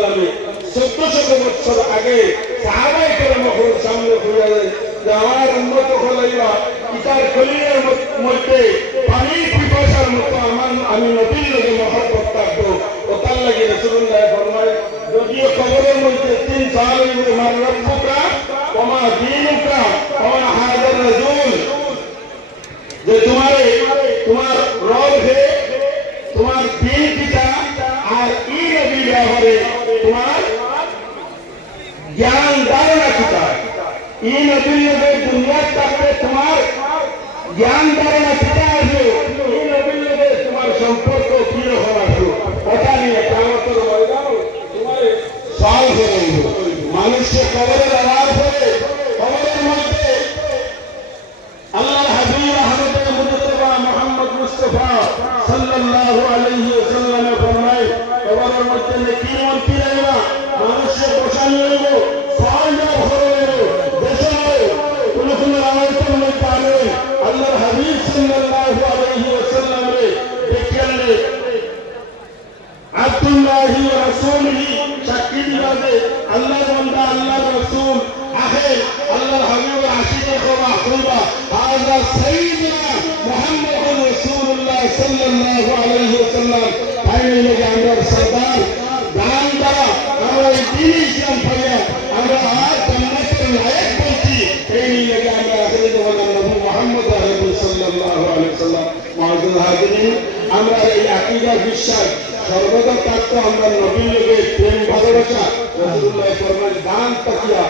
সাল্লামে 1400 বছর আগে সাহাবায়ে কেরামের সামনে ঘুরে যে আমার উম্মত হলাইবা ইতার কলিয়ের মধ্যে পানির পিপাসার মতো আমি নবীর লগে মহব্বত থাকবো। ও তার লাগে রাসূলুল্লাহ ফরমায় যদিও কবরের মধ্যে 3 সাল হইবে মার রব্বুকা ওমা দীনুকা ওমা হাদার রাসূল, যে তোমার রব হে, তোমার দিন কিতা, আর ই নবী ব্যাপারে তোমার জ্ঞান ধারণা কিতা। ই নবীর লগে দুনিয়ার থাকতে তোমার জ্ঞান ধারণা কিতা আছে, ই নবীর লগে তোমার সম্পর্ক কি রকম আছে, ওটা নিয়ে কিয়ামতের ময়দানে তোমার সওয়াল করব। মানুষকে কবরে দেওয়ার পরে কবরের মধ্যে আল্লাহর হাবিব আহমদ মুজতবা মুহাম্মদ মুস্তাফা সাল্লাল্লাহু আলাইহি ওয়াসাল্লাম ফরমায় কবরের মধ্যে নেকি মন্ত্রী আইবা, মানুষকে বসানো হইব, সওয়াল জবাব হইব, দেশে কোন রাওয়ায়তের মধ্যে আনে আল্লাহর হাবিব সাল্লাল্লাহু আলাইহি ওয়াসাল্লাম রে দেখলেন আব্দুল্লাহি ওয়া রাসূলিহি সাক্ষী দিবাতে আল্লাহর বান্দা আল্লাহর রাসূল আহে আল্লাহর হাবিব আশিকে ও মাহবুবা হাযা সাইয়্যিদুনা মুহাম্মাদুর রাসূলুল্লাহ সাল্লাল্লাহু আলাইহি ওয়াসাল্লাম। ফাইনালি আমরা সরদার দান দ্বারা আমরা এই দ্বীন ইসলাম পাইয়া আমরা জান্নাতের লায়ক বলছি। এই লাগে আমরা আসলে যখন নবী মুহাম্মদ সাল্লাল্লাহু আলাইহি ওয়াসাল্লাম মুআজ্জাজ হাজিরিন, আমরা এই আকীদা বিশ্বাস সর্বদা থাকতো আমরা নবীর লগে প্রেম ভালোবাসা রাসূলুল্লাহ ফরমান দান তাকিয়া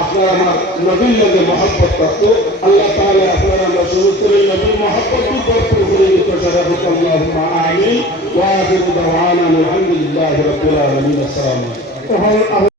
আপনার আমার নবীর লগে মহব্বত থাকতো। আল্লাহ তাআলা আপনার আমরা সমস্ত নবীর মহব্বত ভরপুর করে দিতে সাহায্য করুন। আল্লাহুম্মা আমিন ওয়া আখিরু দাওয়ানা আলহামদুলিল্লাহি রাব্বিল আলামিন। আসসালামু আলাইকুম।